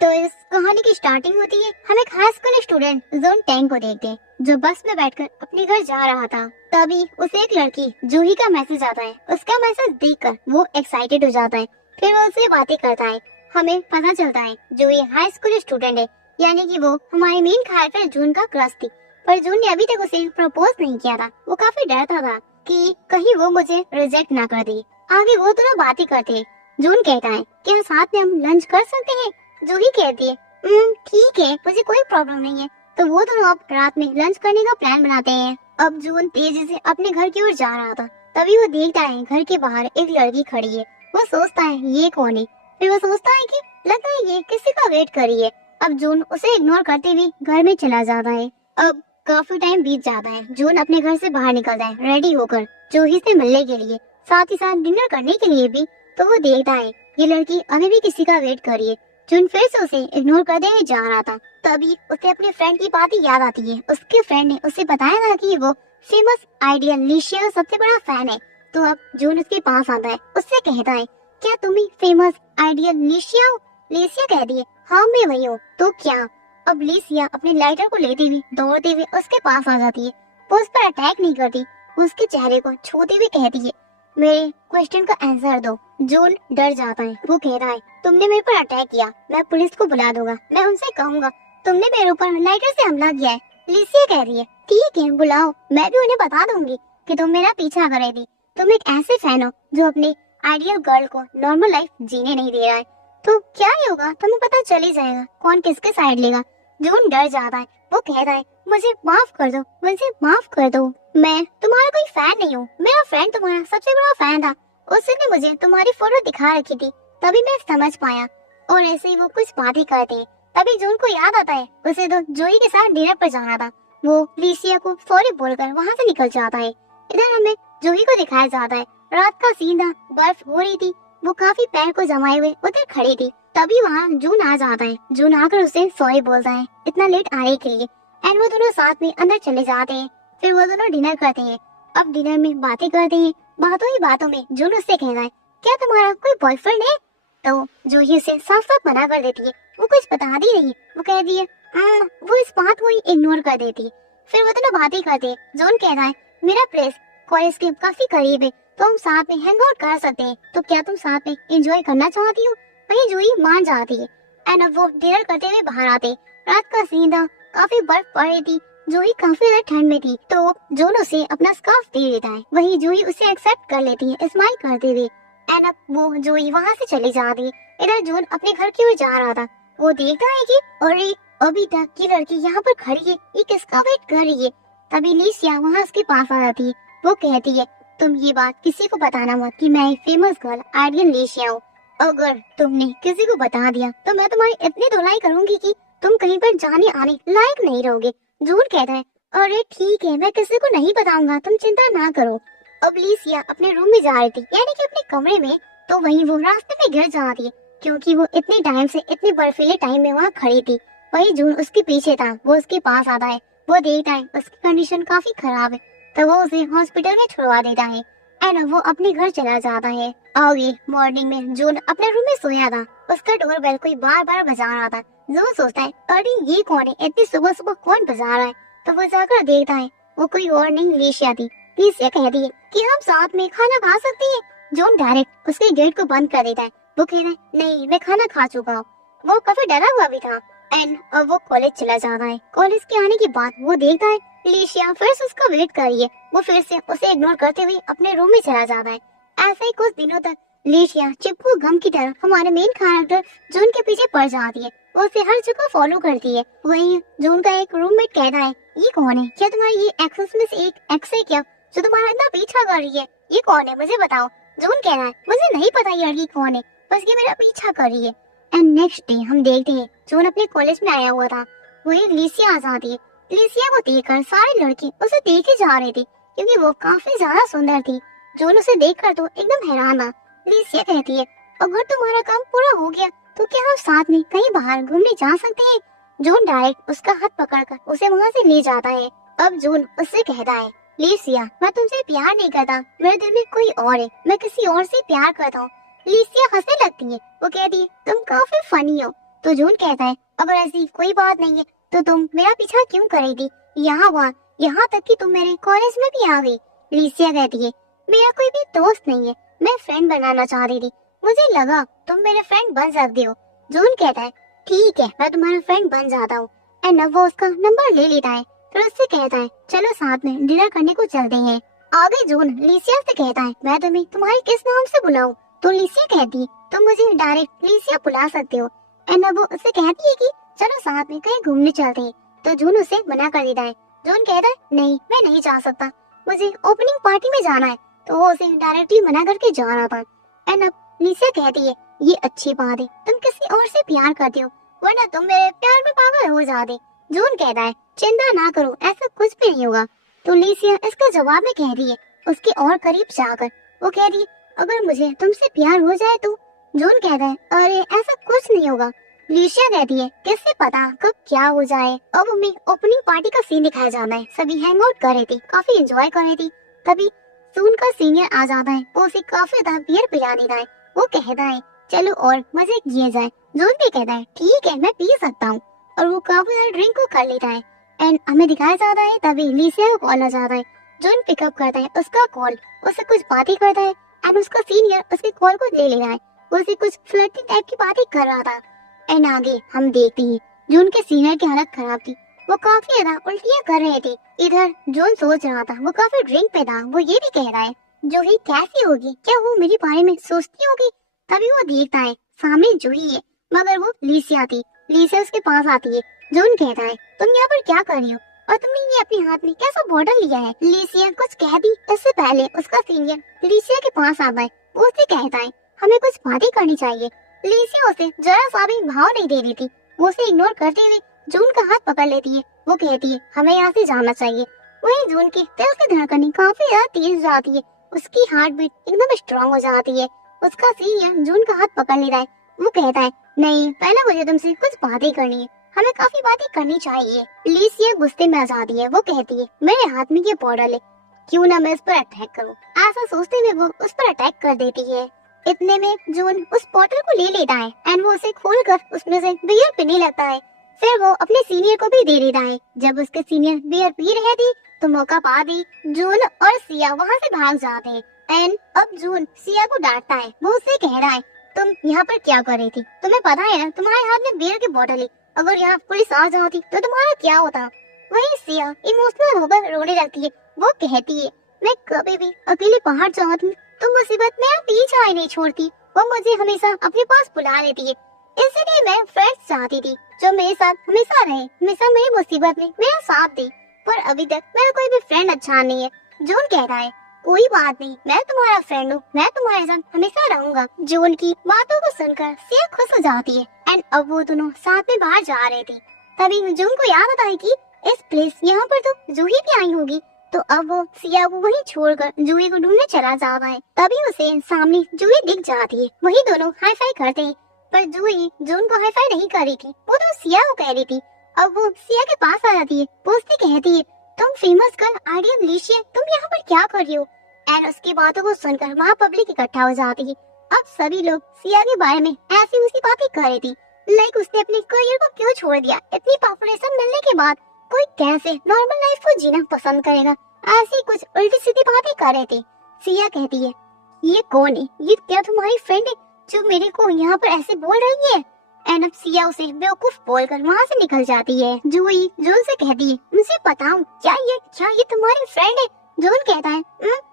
तो इस कहानी की स्टार्टिंग होती है, हम एक हाई स्कूल स्टूडेंट जोन 10 को देखते हैं जो बस में बैठकर अपने घर जा रहा था। तभी उसे एक लड़की जूही का मैसेज आता है। उसका मैसेज देखकर वो एक्साइटेड हो जाता है। फिर वो उससे बातें करता है। हमें पता चलता है जूही हाई स्कूल स्टूडेंट है, यानी कि वो हमारी मेन कैरेक्टर जून का क्रश थी। पर जून ने अभी तक उसे प्रपोज नहीं किया था। वो काफी डरता था कि कहीं वो मुझे रिजेक्ट ना कर दे। आगे वो दोनों बातें करते हैं। जून कहता है क्या साथ में हम लंच कर सकते हैं। जूही कहती है ठीक है, मुझे कोई प्रॉब्लम नहीं है। तो वो दोनों अब रात में लंच करने का प्लान बनाते हैं। अब जून तेजी से अपने घर की ओर जा रहा था। तभी वो देखता है घर के बाहर एक लड़की खड़ी है। वो सोचता है ये कौन है। फिर वो सोचता है कि लगता है ये किसी का वेट कर रही है। अब जून उसे इग्नोर करते हुए घर में चला जाता है। अब काफी टाइम बीत जाता है। जून अपने घर से बाहर निकलता है रेडी होकर जूही से मिलने के लिए, साथ ही साथ डिनर करने के लिए भी। तो वो देखता है ये लड़की अभी भी किसी का वेट कर रही है। जून फिर से उसे इग्नोर करते हुए जा रहा था। तभी उसे अपने फ्रेंड की बात याद आती है। उसके फ्रेंड ने उसे बताया था कि वो फेमस आइडियल लिशिया का सबसे बड़ा फैन है। तो अब जून उसके पास आता है। उससे कहता है क्या तुम ही फेमस आइडियल लिशिया हो। लिशिया कहती है हाँ मैं वही हूँ। तो क्या। अब लिशिया अपने लाइटर को लेते हुए दौड़ते हुए उसके पास आ जाती है। वो उस पर अटैक नहीं करती, वो उसके चेहरे को छूते हुए कहती है मेरे क्वेश्चन का आंसर दो। जून डर जाता है। वो कहता है तुमने मेरे पर अटैक किया, मैं पुलिस को बुला दूंगा। मैं उनसे कहूंगा तुमने मेरे ऊपर लाइटर से हमला किया है। लिसिया कह रही है ठीक है बुलाओ, मैं भी उन्हें बता दूंगी कि तुम मेरा पीछा कर रही थी। तुम एक ऐसे फैन हो जो अपने आइडियल गर्ल को नॉर्मल लाइफ जीने नहीं दे रहा है। तो क्या ही होगा, तुम्हें पता चल ही जाएगा कौन किसके साइड लेगा। जून डर जाता है। वो कहता है मुझे माफ कर दो, मुझे माफ कर दो। मैं तुम्हारा कोई फैन नहीं हूँ। मेरा फ्रेंड तुम्हारा सबसे बड़ा फैन था। उसने मुझे तुम्हारी फोटो दिखा रखी थी, तभी मैं समझ पाया। और ऐसे ही वो कुछ बातें करते हैं। तभी जून को याद आता है उसे तो जोई के साथ डिनर पर जाना था। वो लिसिया को सॉरी बोलकर वहाँ से निकल जाता है। इधर हमें जोई को दिखाया जाता है। रात का सीन था, बर्फ हो रही थी। वो काफी पैर को जमाए हुए उधर खड़ी थी। तभी वहाँ जून आ जाता है। जून आकर उसे सॉरी बोलता है इतना लेट आने के लिए। एंड वो दोनों साथ में अंदर चले जाते हैं। फिर वो दोनों डिनर करते हैं। अब डिनर में बातें करते हैं। बातों ही बातों में जून उससे कहता है क्या तुम्हारा कोई बॉयफ्रेंड है। तो जूही उसे साफ साफ मना कर देती है। वो कुछ बताती नहीं। वो कहती है वो इस बात को ही इग्नोर कर देती है। फिर वो दोनों बातें करते हैं। जून कहता है मेरा प्लेस कॉलेज के काफी करीब है, तो हम साथ में हैंग आउट कर सकते हैं। तो क्या तुम साथ में एंजॉय करना चाहती हो। वही जूही मान जाती है। एंड अब वो डिनर करते हुए बाहर आते। रात का सीन था, काफी बर्फ पड़ रही थी। जूही काफी ज्यादा ठंड में थी। तो जून उसे अपना स्कार्फ दे देता है। वही जूही उसे एक्सेप्ट कर लेती है स्माइल करते हुए। एंड अब वो जूही वहाँ से चली जाती है। इधर जून अपने घर की ओर जा रहा था। वो देखता है कि अरे अभी तक ये लड़की यहाँ पर खड़ी है, ये किसका वेट कर रही है। तभी लिसिया वहाँ उसके पास आ जाती है। वो कहती है तुम ये बात किसी को बताना मत कि मैं एक फेमस गर्ल आइडियल लिसिया हूँ। अगर तुमने किसी को बता दिया तो मैं तुम्हारी इतनी धुलाई करूंगी कि तुम कहीं पर जाने आने लायक नहीं रहोगे। जून कहता है अरे ठीक है, मैं किसी को नहीं बताऊंगा, तुम चिंता ना करो। अब लिसिया अपने रूम में जा रही थी, यानी कि अपने कमरे में। तो वहीं वो रास्ते में गिर जाती है, क्योंकि वो इतने टाइम से इतने बर्फीले टाइम में वहाँ खड़ी थी। वही जून उसके पीछे था। वो उसके पास आता है। वो देखता है उसकी कंडीशन काफी खराब है। तो वो उसे हॉस्पिटल में छुड़वा देता है। एंड वो अपने घर चला जाता है। आगे मॉर्निंग में जून अपने रूम में सोया था। उसका डोरबेल कोई बार बार बजा रहा था। जून सोचता है अरे ये कौन है, इतनी सुबह सुबह कौन बजा रहा है। तो वो जाकर देखता है वो कोई और नहीं लिसिया थी। लिसिया कहती है कि हम साथ में खाना खा सकते हैं। जून डायरेक्ट उसके गेट को बंद कर देता है। वो कहता है नहीं, मैं खाना खा चुका हूँ। वो काफी डरा हुआ भी था। एंड अब वो कॉलेज चला जाता है। कॉलेज के आने के बाद वो देखता है लिसिया फिर से उसका वेट कर रही है। वो फिर से उसे इग्नोर करते हुए अपने रूम में चला जाता है। ऐसे ही कुछ दिनों तक लिसिया चिपकू गम की तरह हमारे मेन कैरेक्टर जून के पीछे पड़ जाती है। वो उसे हर जगह फॉलो करती है। वहीं जून का एक रूममेट कहता है ये कौन है, क्या तुम्हारी ये एक्सेस में से एक एक्स है क्या जो तुम्हारा इतना पीछा कर रही है। ये कौन है मुझे बताओ। जून कह रहा है मुझे नहीं पता ये लड़की कौन है, बस ये मेरा पीछा कर रही है। एंड नेक्स्ट डे हम देखते हैं जून अपने कॉलेज में आया हुआ था। वही लिसिया आ जाती है। लिसिया को देखकर सारे लड़के उसे देखे जा रहे थे, क्योंकि वो काफी ज्यादा सुंदर थी। जून उसे देखकर तो एकदम हैरान था। लिसिया कहती है अगर तुम्हारा काम पूरा हो गया तो क्या हम साथ में कहीं बाहर घूमने जा सकते हैं। जून डायरेक्ट उसका हाथ पकड़कर उसे वहाँ से ले जाता है। अब जून उससे कहता है लिसिया मैं तुमसे प्यार नहीं करता, मेरे दिल में कोई और है, मैं किसी और से प्यार करता हूँ। लिसिया हंसने लगती है। वो कहती है तुम काफी फनी हो, तो जून कहता है अगर ऐसी कोई बात नहीं है तो तुम मेरा पीछा क्यों कर रही थी, यहाँ वहाँ यहाँ तक कि तुम मेरे कॉलेज में भी आ गई। लिसिया कहती है मेरा कोई भी दोस्त नहीं है, मैं फ्रेंड बनाना चाह रही थी, मुझे लगा तुम मेरे फ्रेंड बन सकते हो। जून कहता है ठीक है मैं तुम्हारा फ्रेंड बन जाता हूँ। एंड अब वो उसका नंबर ले लेता है, फिर उससे कहता है चलो साथ में डिनर करने को चलते हैं। आगे जून लिसिया से कहता है मैं तुम्हें तुम्हारे किस नाम से बुलाऊं, तो लिसिया कहती है तुम मुझे डायरेक्ट लिसिया बुला सकते हो। एंड अब वो उससे कहती है कि चलो साथ में कहीं घूमने चलते हैं, तो जून उसे मना कर देता है। जून कहता है नहीं मैं नहीं जा सकता, मुझे ओपनिंग पार्टी में जाना है, तो वो उसे डायरेक्टली मना करके जा रहा था। एंड अब लिसिया कहती है ये अच्छी बात है तुम किसी और से प्यार करते हो, वरना तुम मेरे प्यार में पागल हो जाते। जून कहता है चिंता ना करो ऐसा कुछ भी नहीं होगा। तो लिसिया इसका जवाब में कह रही है उसके और करीब जाकर, वो कह रही है अगर मुझे तुमसे प्यार हो जाए तो। जून कहता है अरे ऐसा कुछ नहीं होगा। लिसिया कहती है किससे पता कब क्या हो जाए। अब हमें ओपनिंग पार्टी का सीन दिखाया जाता है, सभी हैंग आउट कर रहे थे, काफी एंजॉय कर रहे थे। तभी जून का सीनियर आ जाता है, वो उसे काफी ज्यादा बियर पिला देता है। वो कहता है चलो और मजे किए जाए। जून भी कहता है ठीक है मैं पी सकता हूँ, और वो काफी ज्यादा ड्रिंक को कर लेता है। एंड हमें दिखाया जाता है तभी लिसिया का कॉल आ जाता है। जून पिकअप करता है उसका कॉल, उससे कुछ बातें करता है एंड उसका सीनियर उसके कॉल को ले लेता है। वो उसे कुछ फ्लर्टी टाइप की बातें कर रहा था। एंड आगे हम देखते हैं जून के सीनियर की हालत खराब थी, वो काफी ज्यादा उल्टियां कर रहे थे। इधर जून सोच रहा था, वो काफी ड्रिंक पे था, वो ये भी कह रहा है जूही कैसी होगी, क्या वो मेरे बारे में सोचती होगी। तभी वो देखता है सामने जूही है, मगर वो लिसिया थी। लिसिया उसके पास आती है। जून कहता है तुम यहाँ पर क्या कर रही हो, और तुमने ये अपने हाथ में कैसा बॉटल लिया है। लिसिया कुछ कहती इससे पहले उसका सीनियर लिसिया के पास आता है। वो उसे कहता है हमें कुछ बातें करनी चाहिए। लिसिया उसे जरा सा भी भाव नहीं दे रही थी, वो उसे इग्नोर करते हुए जून का हाथ पकड़ लेती है। वो कहती है हमें यहाँ से जाना चाहिए। वही जून की दिल की धड़कनें काफी ज्यादा तेज हो जाती है, उसकी हार्ट बीट एकदम स्ट्रांग हो जाती है। उसका सीनियर जून का हाथ पकड़ लेता है। वो कहता है नहीं पहले मुझे तुमसे कुछ बातें करनी है, हमें काफी बातें करनी चाहिए। लिसिया गुस्से में आ जाती है। वो कहती है मेरे हाथ में ये बॉटल है, क्यों ना मैं इस पर अटैक करूं। ऐसा सोचते हुए वो उस पर अटैक कर देती है। इतने में जून उस बॉटल को ले लेता है एंड वो उसे खोलकर उसमें से बियर पीने लगता है। फिर वो अपने सीनियर को भी दे देता है। जब उसके सीनियर बियर पी रहे थे तो मौका पा दी जून और सिया वहाँ से भाग जाते हैं। एंड अब जून सिया को डांटता है। वो उससे कह रहा है तुम यहाँ पर क्या कर रही थी, तुम्हें पता है ना तुम्हारे हाथ में बियर की बॉटल है, अगर यहाँ पुलिस आ जाती तो तुम्हारा क्या होता। वही सिया इमोशनल होकर रोने लगती है। वो कहती है मैं कभी भी अकेले बाहर जाती तो मुसीबत मेरा पीछा ही नहीं छोड़ती, वो मुझे हमेशा अपने पास बुला लेती है, इसलिए मैं फ्रेंड्स चाहती थी जो मेरे साथ हमेशा रहे, हमेशा मेरी मुसीबत में मेरा साथ दे, पर अभी तक मेरा कोई भी फ्रेंड अच्छा नहीं है। जून कह रहा है कोई बात नहीं, मैं तुम्हारा फ्रेंड हूँ, मैं तुम्हारे साथ हमेशा रहूंगा। जून की बातों को सुनकर सिया खुश हो जाती है एंड अब वो दोनों साथ में बाहर जा रहे थे। तभी जून को याद आता है कि इस प्लेस यहाँ पर तो जूही भी आई होगी, तो अब वो सिया को वहीं छोड़कर जूही को ढूंढने चला जाता है। तभी उसे सामने जूही दिख जाती है। वही दोनों हाई फाई करते हैं, पर जूही जून को हाई फाई नहीं कर रही थी, वो तो सिया को कह रही थी। अब वो सिया के पास आ जाती है। वो उससे कहती है तुम फेमस गर्ल आइडिया लिसिया, तुम यहाँ पर क्या कर रही हो। एंड उसकी बातों को सुनकर वहाँ पब्लिक इकट्ठा हो जाती है। अब सभी लोग सिया के बारे में ऐसी उसी बातें कर रही थी, लाइक उसने अपने करियर को क्यों छोड़ दिया, इतनी पॉपुलेशन मिलने के बाद कोई कैसे नॉर्मल लाइफ को जीना पसंद करेगा, ऐसी कुछ उल्टी सीधी बातें कर रहे थे। सिया कहती है ये कौन है, ये क्या तुम्हारी फ्रेंड है जो मेरे को यहाँ पर ऐसे बोल रही है। एंड अब सिया उसे बेवकूफ बोलकर वहाँ से निकल जाती है। जूही जून से कहती है मुझे बताओ क्या ये तुम्हारी फ्रेंड है। जून कहता है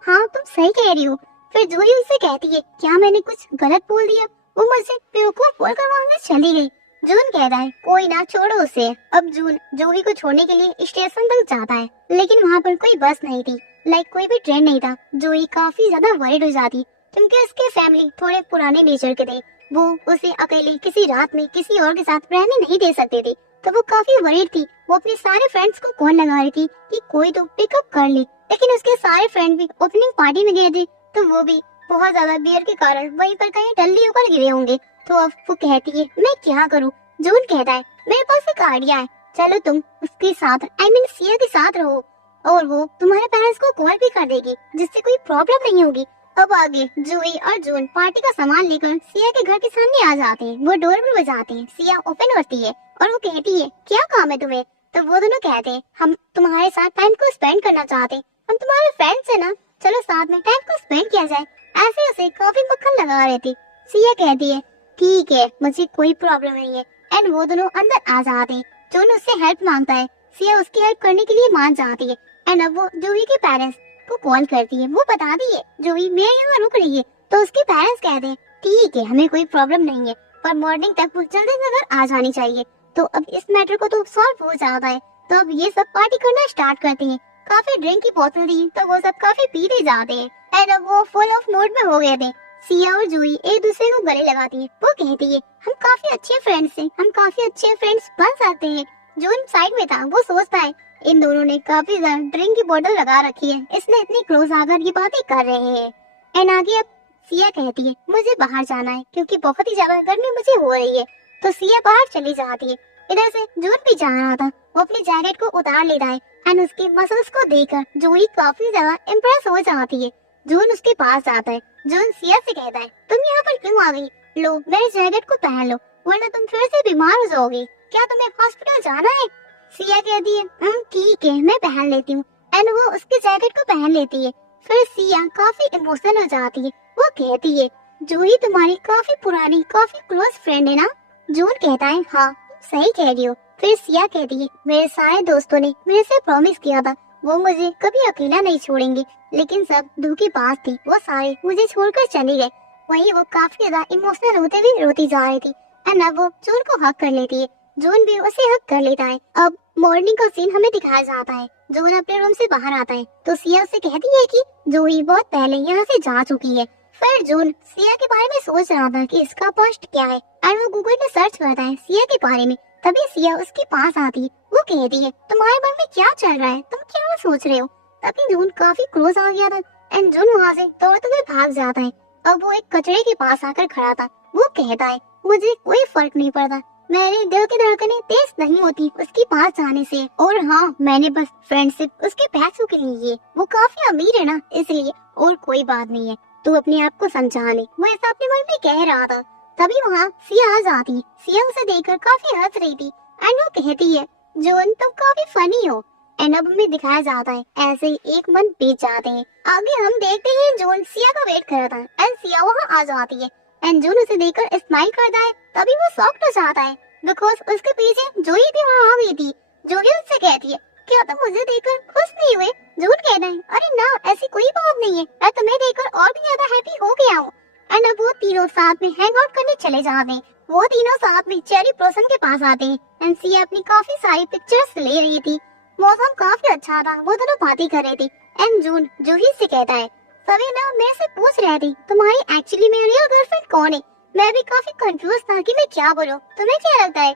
हाँ तुम सही कह रही हो। फिर जूही उससे कहती है क्या मैंने कुछ गलत बोल दिया। वो मुझसे बेवकूफ बोलकर वहाँ से चली गई। जून कहता है कोई ना छोड़ो उसे। अब जून जूही को छोड़ने के लिए स्टेशन तक जाता है, लेकिन वहाँ पर कोई बस नहीं थी, लाइक कोई भी ट्रेन नहीं था। जूही काफी ज्यादा वरीड हो जाती क्योंकि उसके फैमिली थोड़े पुराने नेचर के थे, वो उसे अकेले किसी रात में किसी और के साथ रहने नहीं दे सकते थे, तो वो काफी वरीड थी। वो अपने सारे फ्रेंड्स को कॉल लगा रही थी कि कोई तो पिकअप कर ले, लेकिन उसके सारे फ्रेंड भी ओपनिंग पार्टी में गए थे, तो वो भी बहुत ज्यादा बियर के कारण वहीं पर कहीं टल्ली होकर गिरे होंगे। तो अब वो कहती है मैं क्या करूँ। जून कहता है मेरे पास एक आइडिया है, चलो तुम उसके साथ सिया के साथ रहो और वो तुम्हारे पेरेंट्स को कॉल भी कर देगी, जिससे कोई प्रॉब्लम नहीं होगी। अब आगे जूही और जून पार्टी का सामान लेकर सिया के घर के सामने आ जाते हैं। वो डोर भी बजाते हैं। सिया ओपन करती है और वो कहती है क्या काम है तुम्हें? तो वो दोनों कहते हैं हम तुम्हारे साथ टाइम को स्पेंड करना चाहते हैं, हम तुम्हारे फ्रेंड्स हैं ना, चलो साथ में टाइम को स्पेंड किया जाए। ऐसे उसे काफी मक्खन लगा रही थी। सिया कहती है ठीक है, मुझे कोई प्रॉब्लम नहीं है। एंड वो दोनों अंदर आ जाते हैं। जून उससे हेल्प मांगता है। सिया उसकी हेल्प करने के लिए मान जाती है। एंड अब वो जूही के पेरेंट्स को कॉल करती है। वो बताती है जूही मैं यहाँ रुक रही है। तो उसके पेरेंट्स कहते हैं ठीक है, हमें कोई प्रॉब्लम नहीं है, पर मॉर्निंग तक वो जल्दी से घर आ जानी चाहिए। तो अब इस मैटर को तो सॉल्व हो जाता है। तो अब ये सब पार्टी करना स्टार्ट करते हैं। काफी ड्रिंक की बोतल दी तो वो सब काफी पीते जाते हैं। एंड अब वो फुल ऑफ मूड में हो गए थे। सिया और जूही एक दूसरे को गले लगाती है। वो कहती है हम काफी अच्छे फ्रेंड्स हैं, हम काफी अच्छे फ्रेंड्स बन सकते हैं। जून साइड में था। वो सोचता है इन दोनों ने काफी ज्यादा ड्रिंक की बोतल लगा रखी है, इसलिए इतनी क्लोज आकर ये बातें कर रहे हैं। एंड आगे अब सिया कहती है मुझे बाहर जाना है क्योंकि बहुत ही ज्यादा गर्मी मुझे हो रही है। तो सिया बाहर चली जाती है। इधर से जून भी जा रहा था। वो अपनी जैकेट को उतार लेता है एंड उसके मसल्स को देखकर जूही काफी ज्यादा इम्प्रेस हो जाती है। जून उसके पास आता है। जून सिया से कहता है तुम यहाँ पर क्यों आ गई? लो मेरे जैकेट को पहन लो वरना तुम फिर से बीमार हो जाओगी। क्या तुम्हें हॉस्पिटल जाना है? सिया कहती है ठीक है मैं पहन लेती हूँ। एंड वो उसके जैकेट को पहन लेती है। फिर सिया काफी इमोशनल हो जाती है। वो कहती है जूही तुम्हारी काफी पुरानी काफी क्लोज फ्रेंड है ना? जून कहता है हाँ सही कह रही हो। फिर सिया कहती है मेरे सारे दोस्तों ने मेरे से प्रॉमिस किया था वो मुझे कभी अकेला नहीं छोड़ेंगे, लेकिन सब धोखेबाज थी। वो सारे मुझे छोड़कर चले गए। वहीं वो काफी ज्यादा इमोशनल होते हुए रोती जा रही थी। एंड अब वो जून को हक कर लेती है। जून भी उसे हक कर लेता है। अब मॉर्निंग का सीन हमें दिखाया जाता है। जून अपने रूम से बाहर आता है तो सिया उसे कहती है कि जूही बहुत पहले यहाँ से जा चुकी है। फिर जून सिया के बारे में सोच रहा था कि इसका पास्ट क्या है। एंड वो गूगल में सर्च करता है सिया के बारे में। तभी सिया उसके पास आती है। वो कहती है तुम्हारे मन में क्या चल रहा है, तुम क्या सोच रहे हो? तभी जून काफी क्लोज आ गया था। एंड जून वहाँ से दौड़ते हुए भाग जाता है। अब वो एक कचरे के पास आकर खड़ा था। वो कहता है मुझे कोई फर्क नहीं पड़ता, मेरे दिल की धड़कनें तेज नहीं होती उसके पास जाने से। और हाँ मैंने बस फ्रेंडशिप उसके पैसों के लिए है, वो काफी अमीर है ना इसलिए, और कोई बात नहीं है, तू अपने आप को समझा ले। वो ऐसा अपने मन में कह रहा था। तभी वहाँ सिया आ जाती। सिया उसे देखकर काफी हंस रही थी। एंड वो कहती है जून तुम काफी फनी हो। एंड अब हमें दिखाया जाता है ऐसे ही एक मन बीत जाते हैं। आगे हम देखते हैं जून सिया का वेट कर रहा था एंड सिया वहाँ आ जाती है। एंड जून उसे देखकर स्माइल करता है। तभी वो शॉक्ड हो जाता है बिकॉज उसके पीछे जूही भी वहाँ आ गई थी। जूही उससे कहती है क्या तुम मुझे देखकर खुश नहीं हुए? जून कहता है अरे ना ऐसी कोई बात नहीं है, मैं तुम्हें देखकर और भी ज्यादा हैप्पी हो गया हूँ। एंड अब वो तीनों साथ में हैंग आउट करने चले जाते हैं। वो तीनों साथ में चेरी ब्लॉसम के पास आते हैं। एंड सिया अपनी काफी सारी पिक्चर्स ले रही थी। मौसम काफी अच्छा था। वो दोनों बातें कर रही थी। एंड जून जूही से कहता है सभी ना मेरे से पूछ रहे थे तुम्हारी एक्चुअली में रियल गर्लफ्रेंड कौन है? मैं भी काफी कंफ्यूज था कि मैं क्या बोलूं, तुम्हें क्या लगता है?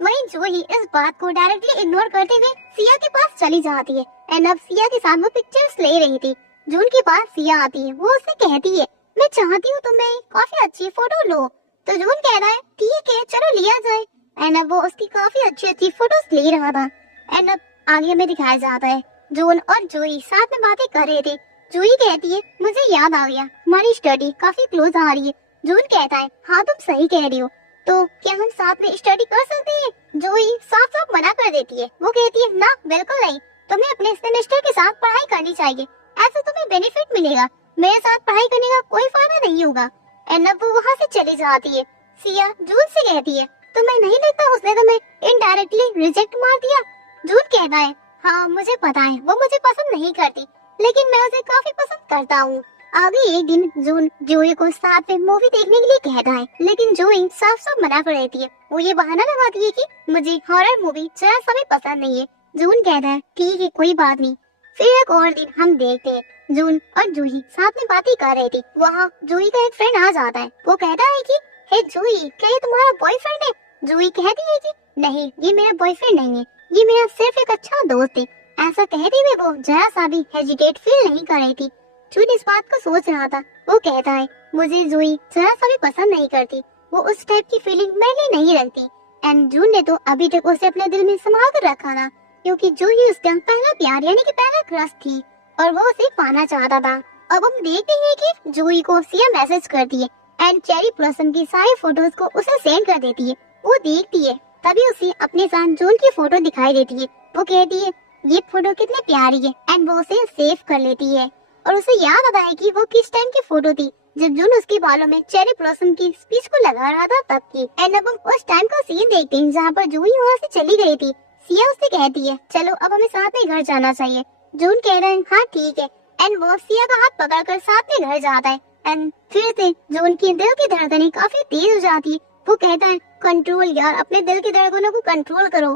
वहीं जूही इस बात को डायरेक्टली इग्नोर करते हुए सिया के पास चली जाती है। एंड अब सिया के साथ वो पिक्चर्स ले रही थी। जून के पास सिया आती है। वो उससे कहती है मैं चाहती हूँ तुम्हें काफी अच्छी फोटो लो। तो जून कह रहा है ठीक है चलो लिया जाए। एंड अब वो उसकी काफी अच्छी अच्छी फोटोज ले रहा था। एंड अब आगे हमें दिखाया जाता है जून और जूही साथ में बातें कर रहे थे। जूही कहती है मुझे याद आ गया हमारी स्टडी काफी क्लोज आ रही है। जून कहता है हाँ तुम सही कह रही हो, तो क्या हम साथ में स्टडी कर सकते हैं? जूही साफ साफ मना कर देती है। वो कहती है ना बिल्कुल नहीं, तुम्हें अपने सेमेस्टर के साथ पढ़ाई करनी चाहिए, ऐसे तुम्हें बेनिफिट मिलेगा, मेरे साथ पढ़ाई करने का कोई फायदा नहीं होगा। एंड अब वो वहाँ से चली जाती है। सिया जून से कहती है तुम्हें नहीं लगता उसने तुम्हें इनडायरेक्टली रिजेक्ट मार दिया? जून कहता है हाँ मुझे पता है वो मुझे पसंद नहीं करती, लेकिन मैं उसे काफी पसंद करता हूँ। आगे एक दिन जून जूही को साथ में मूवी देखने के लिए कहता है, लेकिन जूही साफ साफ मना कर देती है। वो ये बहाना लगाती है कि मुझे हॉरर मूवी जरा सा भी पसंद नहीं है। जून कहता है ठीक है कोई बात नहीं। फिर एक और दिन हम देखते हैं जून और जूही साथ में बातें कर रही थी। वहाँ जूही का एक फ्रेंड आ जाता है। वो कहता है कि हे जूही क्या ये तुम्हारा बॉयफ्रेंड है? जूही कहती है कि नहीं ये मेरा बॉयफ्रेंड नहीं है, ये मेरा सिर्फ एक अच्छा दोस्त है। ऐसा कहते हुए वो जरा सा भी हेजिटेट फील नहीं कर रही थी। जून इस बात को सोच रहा था। वो कहता है मुझे जूही जरा सा भी पसंद नहीं करती, वो उस टाइप की फीलिंग मेरे लिए नहीं रखती। एंड जून ने तो अभी तक उसे अपने दिल में संभाल कर रखा था, क्योंकि जूही उसका पहला प्यार यानी कि पहला क्रश थी और वो उसे पाना चाहता था। अब हम देखते हैं कि जूही को सिया मैसेज करती है एंड चेरी ब्लॉसम की सारी फोटोज को उसे सेंड कर देती है। वो देखती है, तभी उसे अपने साथ जून की फोटो दिखाई देती है। वो कहती है ये फोटो कितनी प्यारी है एंड वो उसे सेव कर लेती है और उसे याद आता है कि वो किस टाइम की फोटो थी जब जून उसके बालों में चेरी ब्लॉसम की स्पीच को लगा रहा था तब की। एंड अब हम उस टाइम का सीन देखते हैं जहाँ पर जूही वहाँ से चली गई थी। सिया उससे कहती है चलो अब हमें साथ में घर जाना चाहिए। जून कह रहा है हाँ ठीक है एंड वो सिया का हाथ पकड़कर साथ में घर जाता है। एंड फिर से जून की दिल की धड़कनें काफी तेज हो जाती है। वो कहता है कंट्रोल यार, अपने दिल की धड़कनों को कंट्रोल करो।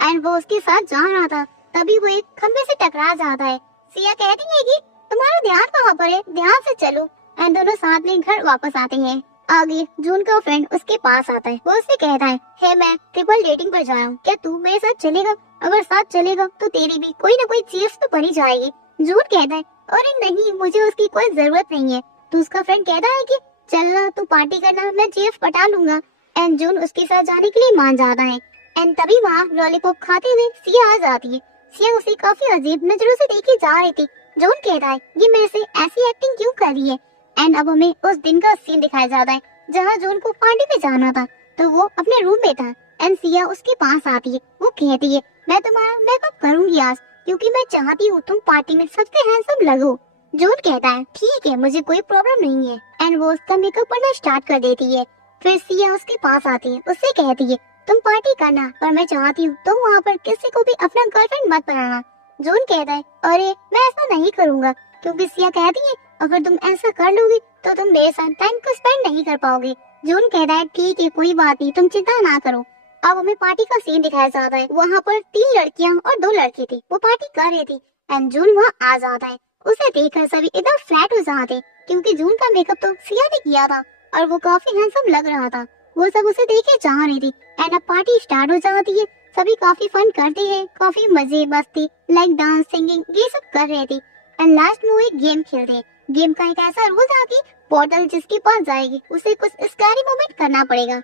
एंड वो उसके साथ जा रहा था तभी वो एक खंबे से टकरा जाता है। सिया कहती है कि तुम्हारा ध्यान कहाँ पर है, ध्यान से चलो। एंड दोनों साथ में घर वापस आते हैं। आगे जून का फ्रेंड उसके पास आता है। वो उससे कहता है हे मैं ट्रिपल डेटिंग पर जा रहा हूँ, क्या तू मेरे साथ चलेगा? अगर साथ चलेगा तो तेरी भी कोई ना कोई चीज तो बनी जाएगी। जून कहता है अरे नहीं, मुझे उसकी कोई जरूरत नहीं है। तो उसका फ्रेंड कहता है कि चलना, तू पार्टी करना, मैं जेफ पटा लूंगा। एंड जून उसके साथ जाने के लिए मान जाता है। एंड तभी वहाँ लॉलीपॉप खाते हुए सिया आ जाती है। सिया उसे काफी अजीब नजरों से देखी जा रही थी। जून कहता है ये मेरे से ऐसी एक्टिंग क्यों कर रही है। एंड अब हमें उस दिन का सीन दिखाया जाता है जहाँ जून को पार्टी में जाना था तो वो अपने रूम में था। एंड सिया उसके पास आती है। वो कहती है मैं तुम्हारा मेकअप करूंगी आज क्योंकि मैं चाहती हूँ तुम पार्टी में सबसे हैंडसम लगो। जून कहता है ठीक है, मुझे कोई प्रॉब्लम नहीं है। एंड वो उसका मेकअप करना स्टार्ट कर देती है। फिर सिया उसके पास आती है। उससे कहती है तुम पार्टी करना पर मैं चाहती हूँ तुम वहाँ पर किसी को भी अपना गर्लफ्रेंड मत बनाना। जून कहता है अरे मैं ऐसा नहीं करूँगा, क्योंकि सिया कहती है अगर तुम ऐसा कर लोगी तो तुम मेरे साथ टाइम को स्पेंड नहीं कर पाओगे। जून कहता है ठीक है कोई बात नहीं, तुम चिंता ना करो। अब हमें पार्टी का सीन दिखाया जाता है। वहाँ पर 3 लड़कियाँ और 2 लड़के थे। वो पार्टी कर रही थी एंड जून वहाँ आ जाता है। उसे देखकर सभी एकदम फ्लैट हो जाते क्योंकि जून का मेकअप तो सिया ने किया था और वो काफी हैंडसम लग रहा था। वो सब उसे देखे जा रही थी। एंड अब पार्टी स्टार्ट हो जाती है। सभी काफी फन करते हैं, काफी मजे मस्ती लाइक डांस सिंगिंग ये सब कर रहे थे। एंड लास्ट में वो एक गेम खेलते हैं। गेम का एक ऐसा रूल था कि बोतल जिसके पास जाएगी उसे कुछ स्कैरी मोमेंट करना पड़ेगा।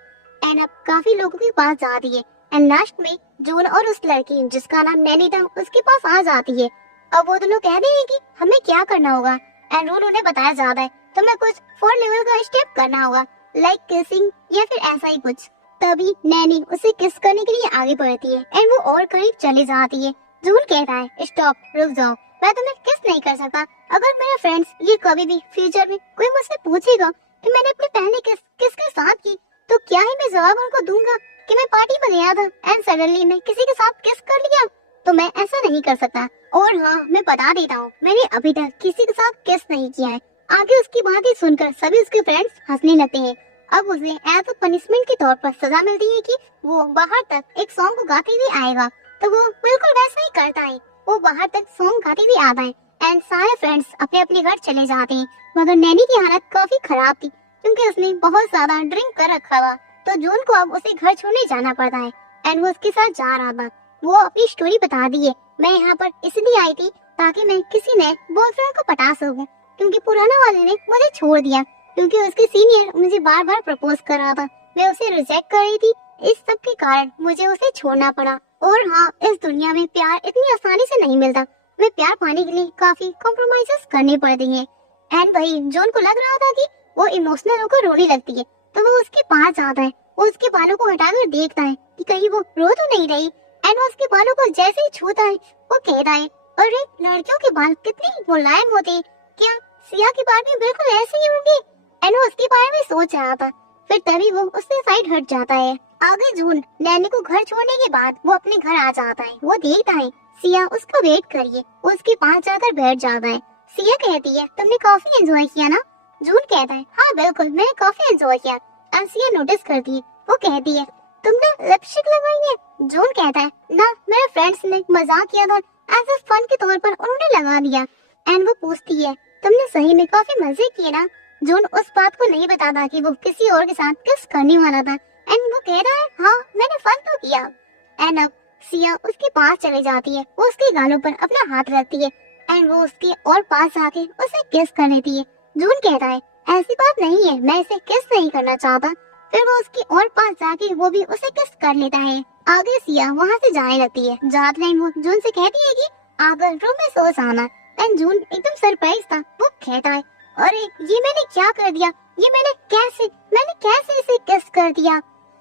एंड अब काफी लोगों के पास जाती है। एंड लास्ट में जून और उस लड़की जिसका नाम नैनी था उसके पास आ जाती है। अब वो दोनों कहते हैं कि हमें क्या करना होगा। एंड रूल उन्हें बताया जाता है तुम्हें कुछ 4 लेवल का स्टेप करना होगा लाइक किसिंग या फिर ऐसा ही कुछ। तभी नैनी उसे किस करने के लिए आगे बढ़ती है एंड वो और करीब चली जाती है। जून कहता है स्टॉप, रुक जाओ, मैं तुम्हें किस नहीं कर सकता। अगर मेरे फ्रेंड्स ये कभी भी फ्यूचर में कोई मुझसे पूछेगा कि मैंने अपनी पहली किस किसके साथ की तो क्या ही मैं जवाब उनको दूंगा कि मैं पार्टी में गया था एंड सडनली मैं किसी के साथ किस कर लिया। तो मैं ऐसा नहीं कर सकता। और हाँ मैं बता देता हूँ मैंने अभी तक किसी के साथ किस नहीं किया है। आगे उसकी बातें सुनकर सभी उसके फ्रेंड्स हंसने लगते हैं। अब उसे एज अ पनिशमेंट के तौर पर सजा मिलती है कि वो बाहर तक एक सॉन्ग को गाते हुए आएगा। तो वो बिल्कुल वैसा ही करता है। वो बाहर तक सॉन्ग गाते हुए आता है एंड सारे फ्रेंड्स अपने अपने घर चले जाते हैं। मगर नैनी की हालत काफी खराब थी क्योंकि उसने बहुत ज्यादा ड्रिंक कर रखा था। तो जून को अब उसे घर छोड़ने जाना पड़ता है एंड वो उसके साथ जा रहा था। वो अपनी स्टोरी बता दी है, मैं यहाँ पर इसलिए आई थी ताकि मैं किसी नए बॉयफ्रेंड को पटा सकूं क्योंकि पुराना वाले ने मुझे छोड़ दिया क्योंकि उसके सीनियर मुझे बार बार प्रपोज कर रहा था। मैं उसे रिजेक्ट कर रही थी, इस सब के कारण मुझे उसे छोड़ना पड़ा। और हाँ इस दुनिया में प्यार इतनी आसानी से नहीं मिलता। मैं प्यार पाने के लिए काफी कॉम्प्रोमाइजेस करने पड़ते हैं। एंड भाई जॉन को लग रहा था कि वो इमोशनल होकर रोने लगती है तो वो उसके पास जाता है। वो उसके बालों को हटाकर देखता है कि कहीं वो रो तो नहीं रही। एंड वो उसके बालों को जैसे ही छूता है वो कहता है अरे लड़कियों के बाल कितने मुलायम होते हैं, क्या सिया के बाल भी बिल्कुल ऐसे ही होंगे। एंड वो उसके बारे में सोच रहा था। फिर तभी वो उससे साइड हट जाता है। आगे जून नैनी को घर छोड़ने के बाद वो अपने घर आ जाता है। वो देखता है सिया उसका वेट करिए। वो उसके पास जाकर बैठ जाता है। सिया कहती है तुमने काफी एंजॉय किया ना। जून कहता है हाँ बिल्कुल मैंने काफी एंजॉय किया। एंड सिया नोटिस करती है। वो कहती है तुमने लिपस्टिक लगाई है। जून कहता है ना, मेरे फ्रेंड्स ने मजाक किया था, एज अ फन के तौर पर उन्होंने लगा दिया। एंड वो पूछती है तुमने सही में काफी मजे किए ना। जून उस बात को नहीं बताता कि वो किसी और के साथ किस करने वाला था। एंड वो कह रहा है हाँ मैंने फन तो किया। एंड अब सिया उसके पास चली जाती है। वो उसके गालों पर अपना हाथ रखती है एंड वो उसके और पास आके उसे किस कर लेती है। जून कहता है ऐसी बात नहीं है, मैं इसे किस नहीं करना चाहता। फिर वो उसके और पास जाके वो भी उसे किस कर लेता है। आगे सिया वहाँ से जाने लगती है। जाते टाइम वो जून से कहती है कि आकर रूम में सो जाना। एंड जून एकदम सरप्राइज था। वो कहता है अरे ये मैंने क्या कर दिया, ये मैंने कैसे इसे किस कर दिया।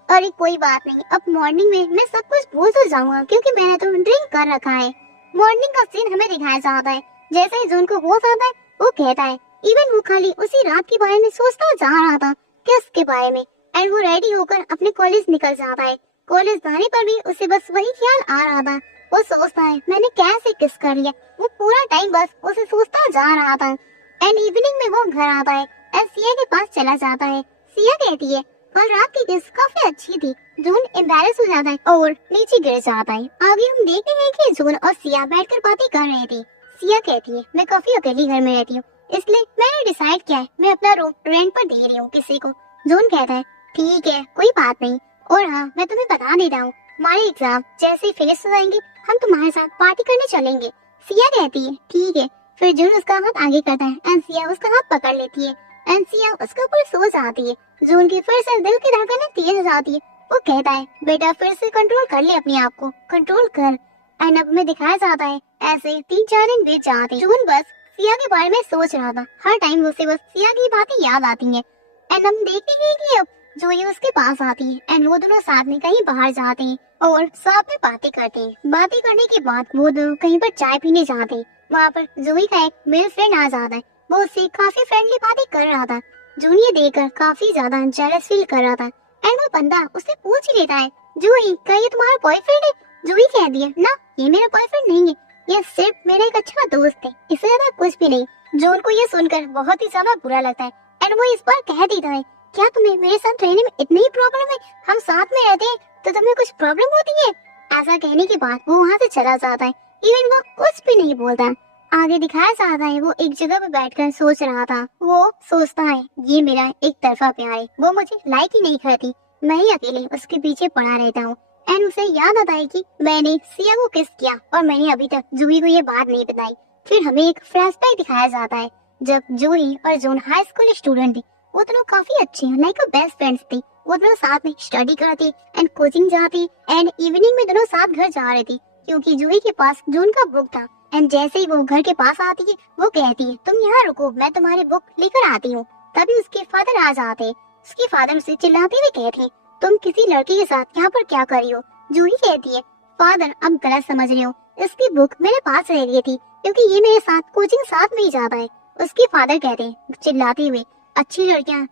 अरे कोई बात नहीं, अब मॉर्निंग में मैं सब कुछ भूल तो जाऊंगा क्योंकि मैंने तो ड्रिंक कर रखा है। मॉर्निंग का सीन हमें दिखाया जाता है। जैसे ही जून को होश आता है वो कहता है इवन वो खाली उसी रात के बारे में सोचता जा रहा था, किस के बारे में। एंड वो रेडी होकर अपने कॉलेज निकल जाता है। कॉलेज जाने पर भी उसे बस वही ख्याल आ रहा था। वो सोचता है मैंने कैसे किस कर लिया, वो पूरा टाइम बस उसे सोचता जा रहा था। एंड इवनिंग में वो घर आता है एंड सिया के पास चला जाता है। सिया कहती है कल रात की किस काफी अच्छी थी। जून एम्बैरेस हो जाता है और नीचे गिर जाता है। आगे हम देखते हैं कि जून और सिया बैठकर बातें कर रहे थे। सिया कहती है मैं काफी अकेली घर में रहती हूँ, इसलिए मैंने डिसाइड किया है मैं अपना रूम रेंट पर दे रही हूँ किसी को। जून कहता है ठीक है कोई बात नहीं, और हाँ मैं तुम्हें बता देता हूँ हमारे एग्जाम जैसे ही फिनिश हो जाएंगे हम तुम्हारे साथ पार्टी करने चलेंगे। सिया कहती है ठीक है। फिर जून उसका हाथ आगे करता है एंड सिया उसका हाथ पकड़ लेती है एंड सिया उसके ऊपर सो जाती है। जून की फिर से दिल की धड़कनें तेज हो जाती है। वो कहता है बेटा फिर से कंट्रोल कर ले अपने आप को, कंट्रोल कर। एंड अब में दिखाया जाता है ऐसे 3-4 दिन बीत जाते। जून बस सिया के बारे में सोच रहा था। हर टाइम उसे बस सिया की बातें याद आती हैं। एंड हम देखते हैं कि अब जोई उसके पास आती है एंड वो दोनों साथ में कहीं बाहर जाते हैं और साथ में बातें करते हैं। बातें करने के बाद वो दोनों कहीं पर चाय पीने जाते हैं। वहाँ पर जोई का एक मेल फ्रेंड आ जाता है। वो उससे काफी फ्रेंडली बातें कर रहा था। जून ये देखकर काफी ज्यादा जेलस फील कर रहा था एंड वो बंदा उससे पूछ ही लेता है जूही क्या ये तुम्हारा बॉयफ्रेंड है। जूही कह दिया ना ये मेरा बॉयफ्रेंड नहीं है, ये सिर्फ मेरा एक अच्छा दोस्त है, इससे ज्यादा कुछ भी नहीं। जून को ये सुनकर बहुत ही ज्यादा बुरा लगता है एंड वो इस बार कह देता है क्या तुम्हें मेरे साथ रहने में इतनी ही प्रॉब्लम है, हम साथ में रहते हैं तो तुम्हें कुछ प्रॉब्लम होती है। ऐसा कहने के बाद वो वहाँ से चला जाता है। इवन वो कुछ भी नहीं बोलता। आगे दिखाया जाता है वो एक जगह पर बैठकर सोच रहा था। वो सोचता है ये मेरा एक तरफा प्यार है, वो मुझे लाइक ही नहीं करती, मैं ही अकेले उसके पीछे पड़ा रहता हूँ। एंड उसे याद आता है कि मैंने सिया को किस किया और मैंने अभी तक जूही को ये बात नहीं बताई। फिर हमें एक फ्लैशबैक दिखाया जाता है जब जूही और जून हाई स्कूल स्टूडेंट थे। वो दोनों काफी अच्छे लाइक बेस्ट फ्रेंड्स थे। वो दोनों साथ में स्टडी करते एंड कोचिंग जाते एंड इवनिंग में दोनों साथ घर जा रहे थे क्योंकि जूही के पास जून का बुक था। एंड जैसे ही वो घर के पास आती है वो कहती है तुम यहाँ रुको मैं तुम्हारी बुक लेकर आती हूँ। तभी उसके फादर आ जाते। उसके फादर उसे चिल्लाते हुए कहते हैं तुम किसी लड़के के साथ यहाँ पर क्या कर रही हो। जूही कहती है फादर अब गलत समझ रहे हो, इसकी बुक मेरे पास रह गई थी क्योंकि ये मेरे साथ कोचिंग साथ में ही जाता है। उसके फादर कहते हैं चिल्लाते हुए अच्छी लड़कियाँ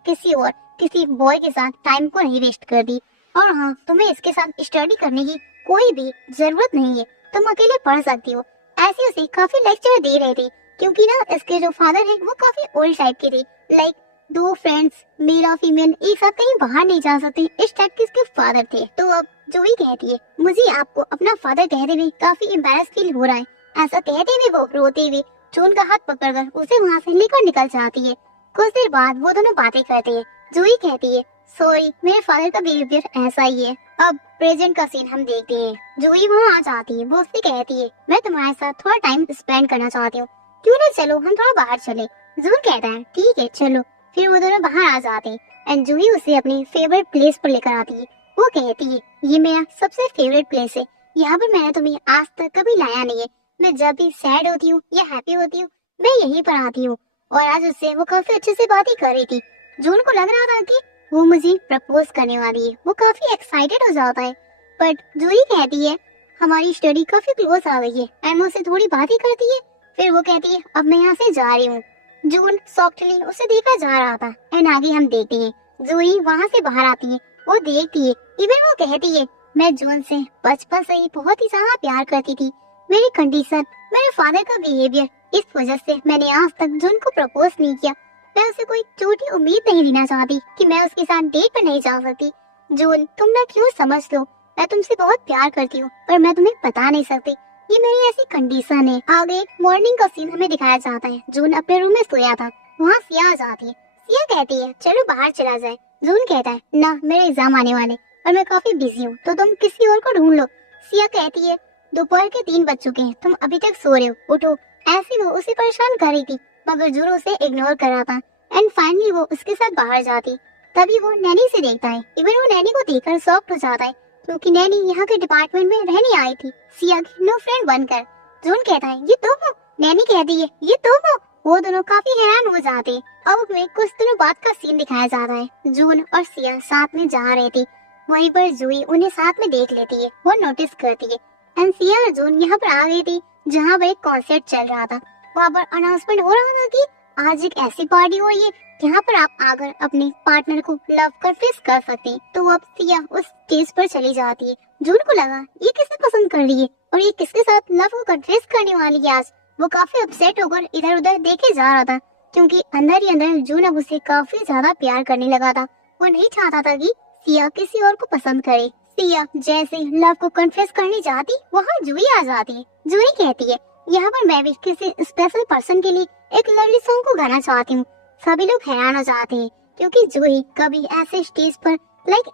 किसी बॉय के साथ टाइम को नहीं वेस्ट कर दी, और हाँ तुम्हें इसके साथ स्टडी करने की कोई भी जरूरत नहीं है, तुम अकेले पढ़ सकती हो। ऐसे उसे काफी लेक्चर दे रहे थे क्योंकि ना इसके जो फादर है वो काफी ओल्ड टाइप के थे। लाइक 2 फ्रेंड्स मेल और फीमेल एक साथ कहीं बाहर नहीं जा सकते, इस टाइप के इसके फादर थे। तो अब जूही कहती है मुझे आपको अपना फादर कहते हुए काफी एम्बैरेस फील हो रहा है। ऐसा कहते हुए वो रोते हुए जून का हाथ पकड़कर उसे वहाँ से लेकर निकल जाती है। कुछ देर बाद वो दोनों बातें करते हैं। जूही कहती है सॉरी मेरे फादर का बिहेवियर ऐसा ही है। अब प्रेजेंट का सीन हम देखते हैं। जूही वहाँ आ जाती है। वो उससे कहती है मैं तुम्हारे साथ थोड़ा टाइम स्पेंड करना चाहती हूँ, क्यों ना चलो हम थोड़ा बाहर चले। जून कहता है ठीक है चलो। फिर वो दोनों बाहर आ जाते हैं एंड जूही उसे अपनी फेवरेट प्लेस पर लेकर आती है। वो कहती है ये मेरा सबसे फेवरेट प्लेस है, यहाँ पर मैंने तुम्हें आज तक कभी लाया नहीं है। मैं जब भी सैड होती हूँ या हैप्पी होती हूँ मैं यहीं पर आती हूँ। और आज उससे वो काफी अच्छे से बातें कर रही थी। जून को लग रहा था कि वो मुझे प्रपोज करने वाली है। वो काफी एक्साइटेड हो जाता है। बट जूही कहती है हमारी स्टडी काफी क्लोज आ गई है एंड वो उससे थोड़ी बातें करती है। फिर वो कहती है अब मैं यहाँ से जा रही हूँ। जून सॉफ्टली उसे देखा जा रहा था एंड आगे हम देखते हैं जूही वहाँ से बाहर आती है। वो देखती है इवन वो कहती है मैं जून से बचपन से ही बहुत ही ज्यादा प्यार करती थी। मेरी कंडीशन मेरे फादर का बिहेवियर, इस वजह से मैंने आज तक जून को प्रपोज नहीं किया। मैं उसे कोई छोटी उम्मीद नहीं देना चाहती कि मैं उसके साथ डेट पर नहीं जा सकती। जून तुम ना क्यों समझ लो, मैं तुमसे बहुत प्यार करती हूँ पर मैं तुम्हें बता नहीं सकती, ये मेरी ऐसी कंडीशन है। आगे मॉर्निंग का सीन हमें दिखाया जाता है। जून अपने रूम में सोया था। वहाँ सिया आ जाती है। सिया कहती है चलो बाहर चला जाए। जून कहता है ना मेरे एग्जाम आने वाले और मैं काफी बिजी हूँ तो तुम किसी और को ढूंढ लो। सिया कहती है दोपहर के 3 बज चुके हैं, तुम अभी तक सो रहे हो, उठो। ऐसी वो उसे परेशान कर रही थी मगर जून उसे इग्नोर कर रहा था एंड फाइनली वो उसके साथ बाहर जाती। तभी वो नैनी से देखता है। इवन वो नैनी को देखकर शॉक्ड हो जाता है क्योंकि नैनी यहाँ के डिपार्टमेंट में रहने आई थी सिया की नो फ्रेंड बनकर। जून कहता है ये तुम हो? नैनी कहती है ये तुम हो। वो दोनों काफी हैरान हो जाते हैं। अब हमें कुछ दिनों बाद का सीन दिखाया जाता है। जून और सिया साथ में जा रहे थे, वहीं पर जूही उन्हें साथ में देख लेती है। वो नोटिस करती है एंड सिया और जून यहाँ पर आ गई थी जहाँ पर एक कॉन्सर्ट चल रहा था। वहाँ पर अनाउंसमेंट हो रहा था कि आज एक ऐसी पार्टी हो रही है यहाँ पर आप आकर अपने पार्टनर को लव कन्फेस कर सकते हैं। तो अब सिया उस स्टेज पर चली जाती है। जून को लगा ये किसे पसंद कर रही है और ये किसके साथ लव को कन्फेस करने वाली है आज। वो काफी अपसेट होकर इधर उधर देखे जा रहा था क्योंकि अंदर ही अंदर जून अब उसे काफी ज्यादा प्यार करने लगा था। वो नहीं चाहता था कि सिया किसी और को पसंद करे। सिया जैसे लव को कन्फेस करने जाती वहाँ जूही आ जाती है। जूही कहती है यहाँ पर मैं भी किसी स्पेशल पर्सन के लिए एक लवली सॉन्ग को गाना चाहती हूँ। सभी लोग हैरान हो जाते हैं क्योंकि जूही कभी ऐसे स्टेज पर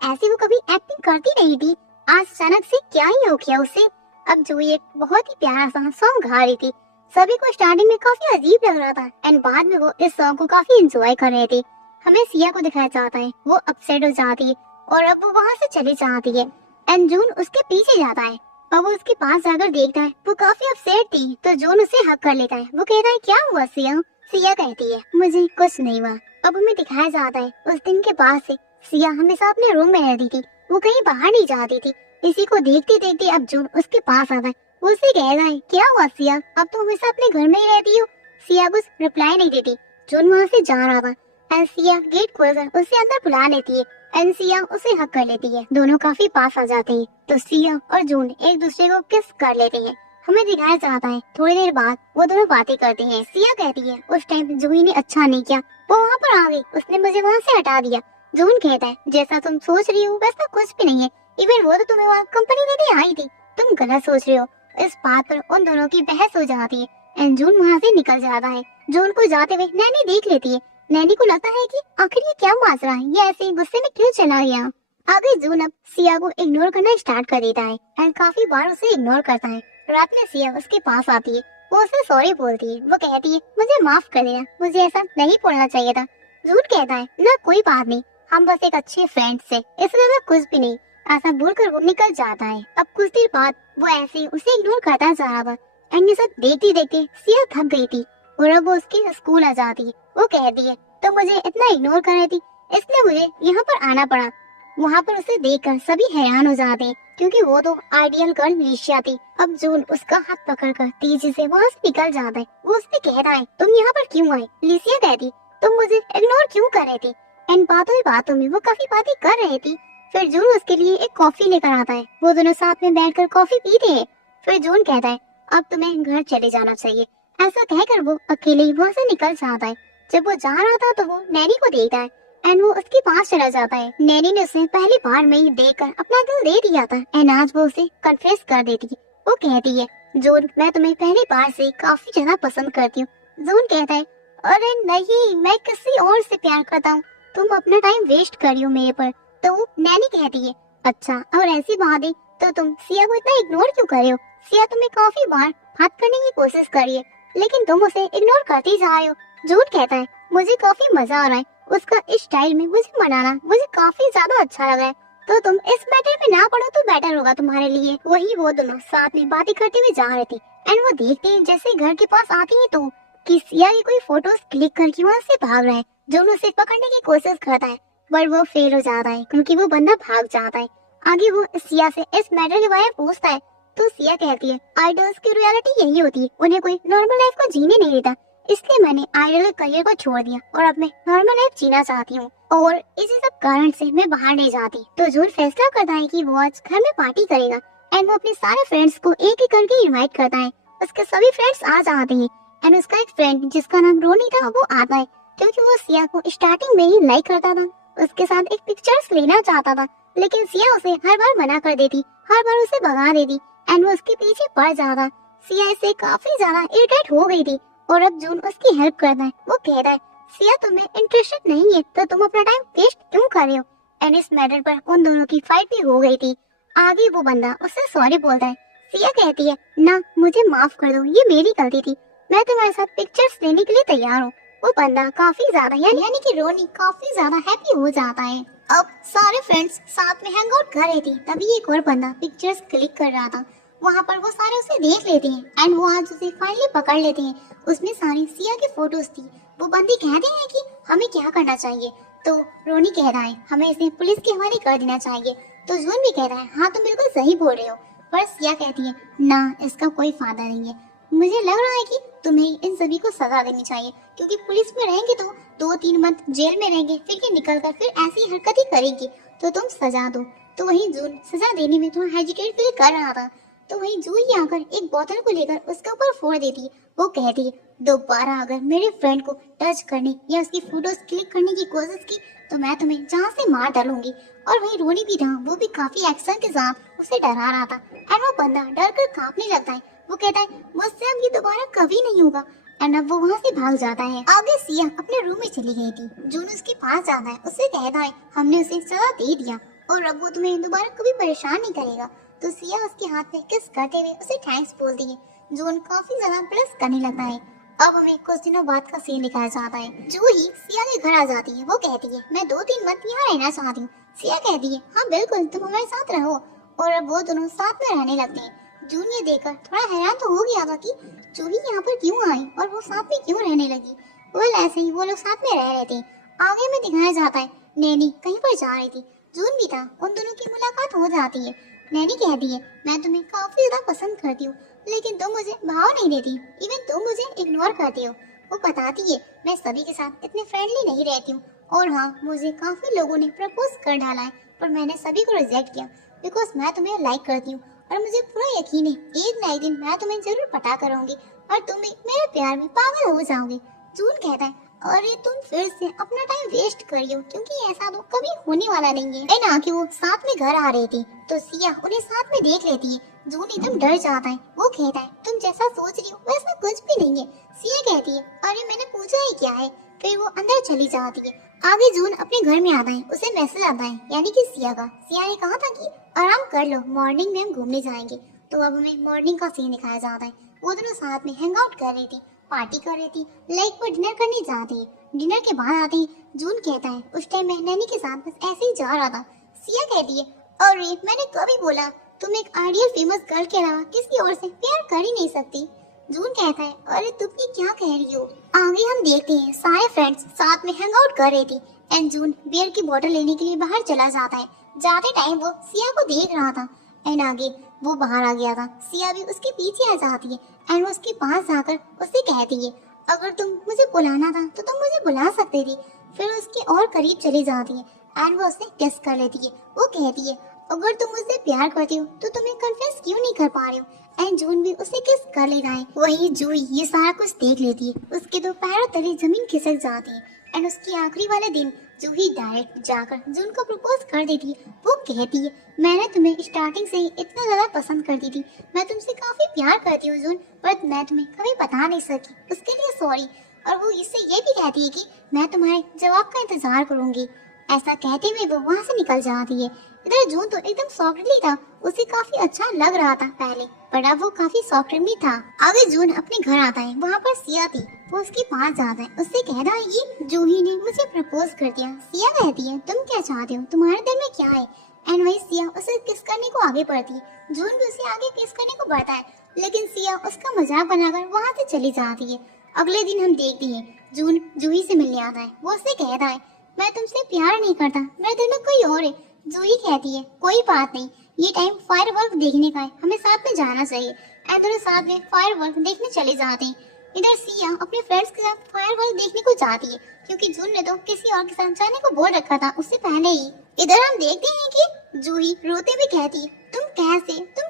ऐसी वो कभी एक्टिंग करती नहीं थी। आज अचानक से क्या ही हो गया उसे। अब जूही एक बहुत ही प्यारा सा सॉन्ग गा रही थी। सभी को स्टार्टिंग में काफी अजीब लग रहा था एंड बाद में वो इस सॉन्ग को काफी एंजॉय कर रहे थे। हमें सिया को दिखाया जाता है, वो अपसेट हो जाती है और अब वो वहाँ से चली जाती है एंड जून उसके पीछे जाता है। अब वो उसके पास जाकर देखता है वो काफी अपसेट थी तो जून उसे हक कर लेता है। वो कहता है क्या हुआ सिया? सिया कहती है मुझे कुछ नहीं हुआ। अब हमें दिखाया जाता है उस दिन के बाद से सिया हमेशा अपने रूम में रहती थी, वो कहीं बाहर नहीं जाती थी। इसी को देखते देखते अब जून उसके पास आता है। वो उसे कहता है क्या हुआ सिया, अब तो हमेशा अपने घर में ही रहती हो। सिया कुछ रिप्लाई नहीं देती। जून वहाँ से जा रहा था एंड सिया गेट खोलकर उसे अंदर बुला लेती है एंड सिया उसे हक कर लेती है। दोनों काफी पास आ जाते हैं तो सिया और जून एक दूसरे को किस कर लेते हैं। हमें दिखाया जाता है थोड़ी देर बाद वो दोनों बातें करते हैं। सिया कहती है उस टाइम जूही ने अच्छा नहीं किया, वो वहाँ पर आ गई, उसने मुझे वहाँ से हटा दिया। जून कहता है जैसा तुम सोच रही हो वैसा कुछ भी नहीं है, इवन वो तो तुम्हें वहाँ कंपनी देने आई थी, तुम गलत सोच रहे हो। इस बात पर उन दोनों की बहस हो जाती है एंड जून वहाँ से निकल जाता है। जून को जाते हुए नैनी देख लेती है। नैनी को लगता है कि आखिर ये क्या माजरा है, ये ऐसे गुस्से में क्यों चला गया। आगे जून अब सिया को इग्नोर करना स्टार्ट कर देता है एंड काफी बार उसे इग्नोर करता है। रात में सिया उसके पास आती है, वो उसे सॉरी बोलती है। वो कहती है मुझे माफ कर देना, मुझे ऐसा नहीं बोलना चाहिए था। जून कहता है ना कोई बात नहीं, हम बस एक अच्छे फ्रेंड से, इससे ज्यादा कुछ भी नहीं। ऐसा बोलकर वो निकल जाता है। अब कुछ देर बाद वो ऐसे उसे इग्नोर करता जा रहा था एंड ये सब देखते देखते सिया थक गई थी और अब वो उसके स्कूल आ जाती है। वो कहती है तो मुझे इतना इग्नोर कर रही थी इसलिए मुझे यहाँ पर आना पड़ा। वहाँ पर उसे देखकर सभी हैरान हो जाते हैं क्योंकि वो तो आइडियल गर्ल लिशिया थी। अब जून उसका हाथ पकड़कर तेजी से वहाँ से निकल जाता है। वो उससे कहता है तुम यहाँ पर क्यों आए? लिशिया कहती तुम मुझे इग्नोर क्यों कर रही थी? एंड बातों ही बातों में वो काफी बातें कर रही थी। फिर जून उसके लिए एक कॉफी लेकर आता है। वो दोनों साथ में बैठकर कॉफी पीते हैं। फिर जून कहता है अब तुम्हें घर चले जाना चाहिए। ऐसा कहकर वो अकेले वहाँ से निकल जाता है। जब वो जा रहा था तो वो नैनी को देखता है एंड वो उसके पास चला जाता है। नैनी ने उसे पहली बार में ही देखकर अपना दिल दे दिया था एंड आज वो उसे कन्फेस कर देती है। वो कहती है जून मैं तुम्हें पहली बार से काफी ज्यादा पसंद करती हूँ। जून कहता है अरे नहीं, मैं किसी और से प्यार करता हूँ, तुम अपना टाइम वेस्ट कर रही हो मेरे पर। तो नैनी कहती है अच्छा और ऐसी बात है तो तुम सिया को इतना इग्नोर क्यों कर रहे हो? सिया तुम्हें काफी बार बात करने की कोशिश करी है लेकिन तुम उसे इग्नोर करते जा रहे हो। जून कहता है मुझे काफी मजा आ रहा है, उसका इस स्टाइल में मुझे मनाना मुझे काफी ज्यादा अच्छा लगा है, तो तुम इस मैटर में ना पड़ो तो बेटर होगा तुम्हारे लिए। वही वो दोनों साथ में बातें करते हुए जा रहे थे एंड वो देखते हैं जैसे घर के पास आती है तो कि सिया की कोई फोटोज क्लिक करके वहाँ से भाग रहा है। जून उसे पकड़ने की कोशिश करता है पर वो फेल हो जाता है क्योंकि वो बंदा भाग जाता है। आगे वो सिया से इस मैटर के बारे में पूछता है तो सिया कहती है आइडल्स की रियलिटी यही होती है, उन्हें कोई नॉर्मल लाइफ को जीने नहीं देता, इसलिए मैंने आइडल करियर को छोड़ दिया और अब मैं नॉर्मल लाइफ जीना चाहती हूँ और इसी सब कारण से मैं बाहर नहीं जाती। तो जून फैसला करता है कि वो आज घर में पार्टी करेगा एंड वो अपने सारे फ्रेंड्स को एक एक करके इनवाइट करता है। उसके सभी फ्रेंड्स आ जाते हैं एंड उसका एक फ्रेंड जिसका नाम रोनी था वो आता है क्योंकि वो सिया को स्टार्टिंग में ही लाइक करता था, उसके साथ एक पिक्चर्स लेना चाहता था लेकिन सिया उसे हर बार मना कर देती, हर बार उसे भगा देती एंड वो उसके पीछे पड़ जाता। सिया इससे काफी ज्यादा इरिटेट हो गई थी और अब जून उसकी हेल्प करता है। वो कहता है सिया तुम्हें इंटरेस्टेड नहीं है तो तुम अपना टाइम वेस्ट क्यों कर रहे हो। एंड इस मैटर पर उन दोनों की फाइट भी हो गई थी। आगे वो बंदा उससे सॉरी बोलता है। सिया कहती है ना मुझे माफ कर दो, ये मेरी गलती थी, मैं तुम्हारे साथ पिक्चर्स लेने के लिए तैयार हूँ। वो बंदा काफी ज्यादा यानी कि रोनी काफी ज्यादा हैप्पी हो जाता है। अब सारे फ्रेंड्स साथ में हैंग आउट कर रहे थे तभी एक और बंदा पिक्चर्स क्लिक कर रहा था। वहाँ पर वो सारे उसे देख लेते हैं एंड वो आज उसे फाइनली पकड़ लेते हैं। उसमें सारी सिया की फोटोज थी। वो बंदी कहते हैं कि हमें क्या करना चाहिए, तो रोनी कहता है हमें इसे पुलिस के हवाले कर देना चाहिए। तो जून भी कहता है हाँ तुम बिल्कुल सही बोल रहे हो। पर सिया कहती है ना, इसका कोई फायदा नहीं है। मुझे लग रहा है कि तुम्हें इन सभी को सजा देनी चाहिए, क्योंकि पुलिस में रहेंगे तो 2-3 मंथ जेल में रहेंगे, फिर ये निकल कर फिर ऐसी हरकत ही करेंगी, तो तुम सजा दो। तो वहीं जून सजा देने में थोड़ा हेजिटेट फील कर रहा था। तो वहीं जूही आकर एक बोतल को लेकर उसके ऊपर फोड़ देती है। वो कहती है दोबारा अगर मेरे फ्रेंड को टच करने या उसकी फोटोज क्लिक करने की कोशिश की तो मैं तुम्हें जहाँ से मार डालूंगी। और वहीं रोनी भी था, वो भी काफी एक्शन के साथ उसे डरा रहा था एंड वो बंदा डर कर कांपने लगता है। वो कहता है मुझसे अब ये दोबारा कभी नहीं होगा एंड अब वो वहाँ से भाग जाता है। आगे सिया अपने रूम में चली गई थी। जून उसके पास जाता है, उससे कहता है हमने उसे सजा दे दिया और अब वो तुम्हें दोबारा कभी परेशान नहीं करेगा। तो सिया उसके हाथ में किस करते हुए उसे थैंक्स बोलती है। जून काफी ज्यादा प्रेस करने लगता है। अब हमें कुछ दिनों बाद का सीन दिखाया जाता है। जूही सिया के घर आ जाती है। वो कहती है मैं 2-3 मंथ यहाँ रहना चाहती हूँ। सिया कहती है हाँ बिल्कुल, तुम हमारे साथ रहो। और अब वो दोनों साथ में रहने लगते हैं। जून ये देखकर थोड़ा हैरान तो हो गया था कि जूही यहाँ पर क्यों आई और वो साथ में क्यों रहने लगी। वेल ऐसे ही वो लोग साथ में रह रहे थे। आगे में दिखाया जाता है नैनी कहीं पर जा रही थी, जून भी था। उन दोनों की मुलाकात हो जाती है। नैनी कहती है मैं तुम्हें काफी ज्यादा पसंद करती हूँ, लेकिन तुम मुझे भाव नहीं देती, इवन तुम मुझे इग्नोर करती हो। वो बताती है मैं सभी के साथ इतने फ्रेंडली नहीं रहती हूँ और हाँ मुझे काफी लोगों ने प्रपोज कर डाला है पर मैंने सभी को रिजेक्ट किया बिकॉज मैं तुम्हें लाइक करती हूँ और मुझे पूरा यकीन है एक ना एक दिन मैं तुम्हें जरूर पटा करूंगी और तुम भी मेरे प्यार में पागल हो जाओगे। जून कहता है अरे तुम फिर से अपना टाइम वेस्ट करियो, क्योंकि ऐसा तो कभी होने वाला नहीं है ना। कि वो साथ में घर आ रही थी तो सिया उन्हें साथ में देख लेती है। जून एकदम डर जाता है। वो कहता है तुम जैसा सोच रही हो वैसा कुछ भी नहीं है। सिया कहती है अरे मैंने पूछा ही क्या है। फिर वो अंदर चली जाती है। आगे जून अपने घर में आता है। उसे मैसेज आता है यानी कि सिया का। सिया ने कहा था कि आराम कर लो, मॉर्निंग में हम घूमने जाएंगे। तो अब हमें मॉर्निंग का सीन दिखाया जाता है। वो दोनों साथ में हैंग आउट कर रही थी, पार्टी कर रही थी, लाइक वो डिनर करने जाते हैं। डिनर के बाद आते ही जून कहता है उस टाइम मैं नैनी के साथ बस ऐसे ही जा रहा था। सिया कहती है अरे मैंने कभी बोला तुम एक आइडियल फेमस गर्ल के अलावा किसी और से प्यार कर ही नहीं सकती। जून कहता है अरे तुम ये क्या कह रही हो। आगे हम देखते हैं सारे फ्रेंड्स साथ में हैंग आउट कर रही थी एंड जून बियर की बोतल लेने के लिए बाहर चला जाता है। जाते टाइम वो सिया को देख रहा था एंड आगे वो बाहर आ गया था। सिया भी उसके पीछे आ जाती है एंड वो उसके पास जाकर उससे कहती है अगर तुम मुझे बुलाना था तो तुम मुझे बुला सकते थे। फिर उसके और करीब चली जाती है एंड वो उससे किस कर लेती है। वो कहती है अगर तुम मुझसे प्यार करती हो तो तुम्हें कन्फेस क्यों नहीं कर पा रही हो। एंड जून भी उसे किस कर लेता है। वही जूही ये सारा कुछ देख लेती है। उसके दो पैरों तले जमीन खिसक जाती है एंड उसकी आखिरी वाले दिन जूही डायरेक्ट जाकर जून को प्रपोज कर देती है। वो कहती है मैंने तुम्हें स्टार्टिंग से ही इतना ज्यादा पसंद करती थी, मैं तुमसे काफी प्यार करती हूँ जून, पर मैं तुम्हें कभी बता नहीं सकी, उसके लिए सॉरी। और वो इससे ये भी कहती है कि मैं तुम्हारे जवाब का इंतजार करूंगी। ऐसा कहते हुए वो वहाँ से निकल जाती है। इधर जून तो एकदम सॉफ्टली था, उसे काफी अच्छा लग रहा था पहले, पर अब वो काफी सॉफ्टली था। आगे जून अपने घर आता है। वहाँ पर सिया थी। वो उसके पास जाता है, उससे कहता है कि जूही ने मुझे प्रपोज कर दिया। सिया कहती है तुम क्या चाहते हो, तुम्हारे दिल में क्या है। एंड वही सिया उसे किस करने को आगे बढ़ती है। जून भी उसे आगे किस करने को बढ़ता है, लेकिन सिया उसका मजाक बनाकर वहाँ से चली जाती है। अगले दिन हम देखते हैं जून जूही से मिलने आता है। वो उससे कहता है मैं तुमसे प्यार नहीं करता, मेरे दिल में कोई और है। जूही कहती है कोई बात नहीं, ये टाइम फायरवर्क देखने का है, हमें साथ में जाना चाहिए। एंड दोनों साथ में फायरवर्क देखने चले जाते हैं। इधर सिया अपने फ्रेंड्स के साथ फायरवर्क देखने को जाती है, क्योंकि जून ने तो किसी और के साथ जाने को बोल रखा था उससे पहले ही। इधर हम देखते हैं कि जूही रोते भी कहती है तुम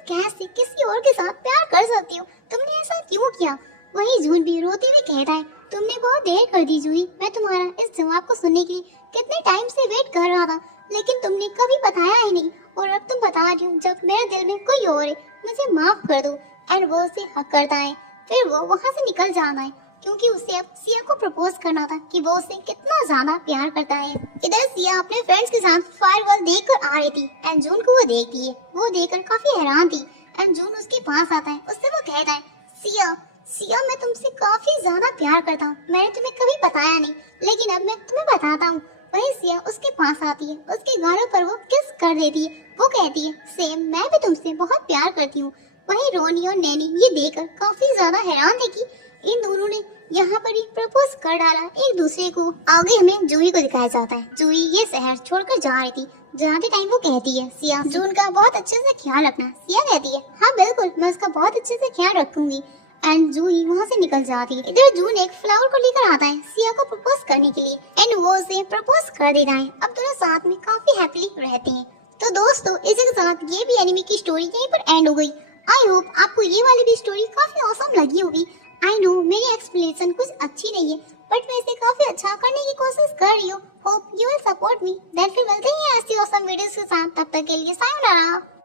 कैसे किसी और के साथ प्यार कर सकती हो, तुमने ऐसा क्यों किया। वही जून भी रोते हुए कहता है तुमने बहुत देर कर दी जूही, मैं तुम्हारा इस जवाब को सुनने के लिए कितने टाइम से वेट कर रहा था, लेकिन तुमने कभी बताया ही नहीं, और अब तुम बता रही हो जब मेरे दिल में कोई और है, मुझे माफ कर दो। एंड वो उसे हक करता है। फिर वो वहाँ से निकल जाना है, क्योंकि उसे अब सिया को प्रपोज करना था कि वो उसे कितना ज्यादा प्यार करता है। इधर सिया अपने फ्रेंड्स के साथ फायरवर्क देखकर आ रही थी एंड जून को वो देखती है। वो देखकर काफी हैरान थी एंड जून उसके पास आता है। उससे वो कहता है सिया मैं तुमसे काफी ज्यादा प्यार करता हूँ, मैंने तुम्हें कभी बताया नहीं, लेकिन अब मैं तुम्हें बताता हूँ। वही सिया उसके पास आती है, उसके गालों पर वो किस कर देती है। वो कहती है सेम, मैं भी तुमसे बहुत प्यार करती हूँ। वहीं रोनी और नैनी ये देखकर काफी ज्यादा हैरान थे कि इन दोनों ने यहाँ पर ही प्रपोज कर डाला एक दूसरे को। आगे हमें जूही को दिखाया जाता है। जूही ये शहर छोड़कर जा रही थी। जाते टाइम वो कहती है सिया जून का बहुत अच्छे से ख्याल रखना। सिया कहती है हाँ बिल्कुल, मैं उसका बहुत अच्छे से ख्याल रखूंगी। एंड जूही वहाँ से निकल जाती है। इधर जून एक फ्लावर को लेकर आता है सिया को प्रपोज करने के लिए एंड वो उसे प्रपोज कर देता है। अब दोनों साथ में काफी हैप्पीली रहते हैं। तो दोस्तों इसी के साथ ये भी एनिमी की स्टोरी यहीं पर एंड हो गई। आई होप आपको ये वाली भी स्टोरी काफी ऑसम लगी होगी। आई नो मेरी एक्सप्लेनेशन कुछ अच्छी नहीं है बट मैं इसे काफी अच्छा करने की कोशिश कर रही हूँ। Hope you will support me. Then फिर मिलते हैं ऐसी ऑसम वीडियोस के साथ। तब तक के लिए सायोनारा।